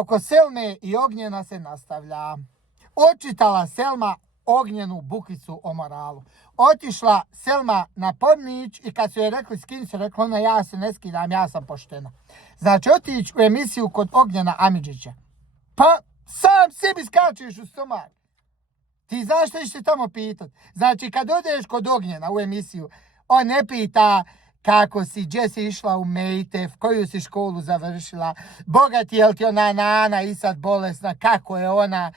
oko Selme i Ognjena se nastavlja. Očitala Selma Ognjenu bukicu o moralu. Otišla Selma na Pornić i kad su joj rekli skini se, rekla ona ja se ne skidam, ja sam poštena. Znači otići u emisiju kod Ognjena Amidžića. Pa sam sebi skačeš u stomak. Ti znaš što ćeš se tamo pitat. Znači kad odeš kod Ognjena u emisiju, on ne pita kako si, gdje si išla u Mejtef, koju si školu završila, bogati je li ti ona nana i sad bolesna, kako je ona,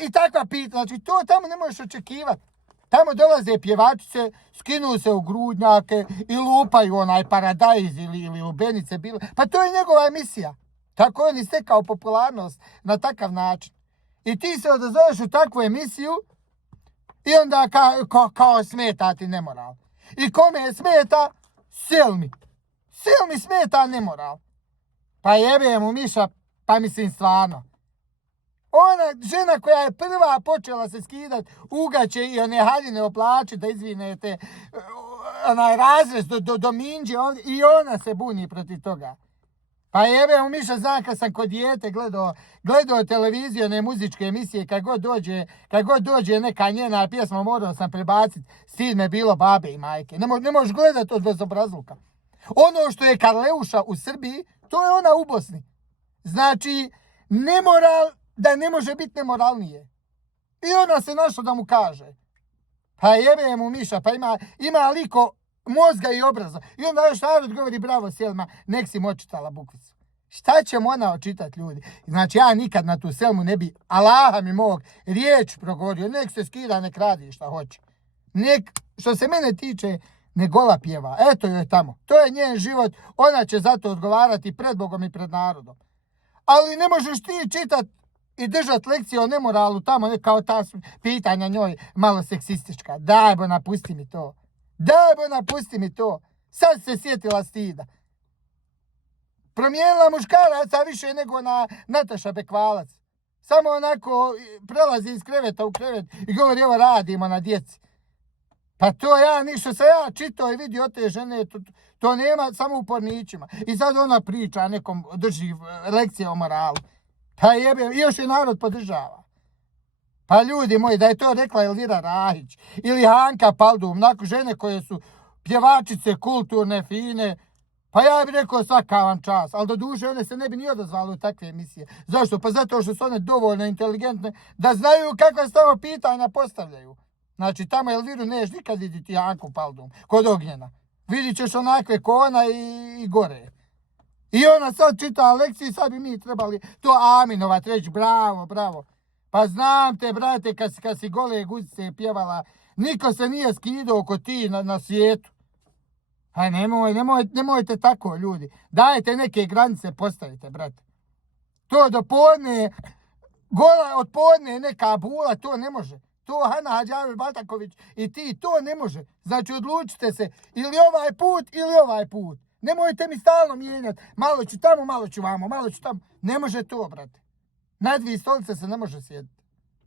i takva pita. Znači to tamo ne možeš očekivati. Tamo dolaze pjevačice, skinu se u grudnjake i lupaju onaj paradajz ili lubenice bilo. Pa to je njegova emisija. Tako on istekao popularnost na takav način. I ti se odazoveš u takvu emisiju i onda kao smeta ti nemoral. I kome je smeta? Selmi. Selmi smeta nemoral. Pa jebe mu Miša, pa mislim stvarno. Ona žena koja je prva počela se skidat ugaće i one haljine oblače da izvinete onaj razrez do minđe ovdje, i ona se buni protiv toga. Pa jebe mu Miša, znam kad sam kod dijete gledao televiziju, one muzičke emisije, kad god dođe neka njena pjesma, morao sam prebaciti, stid me bilo babe i majke. Ne možeš gledati od bezobrazluka. Ono što je Karleuša u Srbiji, to je ona u Bosni. Znači, nemoral da ne može biti nemoralnije. I ona se našla da mu kaže. Pa jebe mu Miša, pa ima liko mozga i obraza. I onda još narod govori bravo Selma, nek si očitala bukvicu. Šta će mu ona očitati, ljudi? Znači ja nikad na tu Selmu ne bi, Allaha mi mog, riječ progovorio. Nek se skida, nek radi šta hoće. Nek, što se mene tiče, ne gola pjeva. Eto joj tamo. To je njen život. Ona će zato odgovarati pred Bogom i pred narodom. Ali ne možeš ti čitati i držati lekcije o nemoralu tamo, kao ta pitanja njoj malo seksistička. Daj bo, napusti mi to. Daj bo, napusti mi to. Sad se sjetila stida. Promijenila muškaraca više nego na Nataša Bekvalac. Samo onako prelazi iz kreveta u krevet i govori ovo radimo na djeci. Pa to ja, ništa se ja čitao i vidio te žene, to nema samo u Pornićima. I sad ona priča, nekom drži lekcije o moralu. Pa jebe, još je narod podržava. Pa ljudi moji, da je to rekla Elvira Rahić ili Hanka Paldum, nakon žene koje su pjevačice, kulturne, fine, pa ja bih rekao svaka vam čast, ali do duše one se ne bi ni odazvale u takve emisije. Zašto? Pa zato što su one dovoljno inteligentne da znaju kakva se tamo pitanja postavljaju. Znači tamo Elviru neš nikad vidjeti Hanku Paldum, kod Ognjena. Vidit ćeš onakve ko ona i gore. I ona sad čita lekciju, sad bi mi trebali to aminovat, reći bravo, bravo. Pa znam te, brate, kad si Gole guzice pjevala, niko se nije skidao oko ti na svijetu. Aj nemojte tako, ljudi. Dajte neke granice, postavite, brate. To do podne, gola od podne neka bula, to ne može. To Hana Hadžanović-Baltaković i ti, to ne može. Znači odlučite se, ili ovaj put, ili ovaj put. Nemojte mi stalno mijenjati. Malo ću tamo, malo ću vamo, malo ću tamo. Ne može to, brate. Na dvije stolice se ne može sjediti.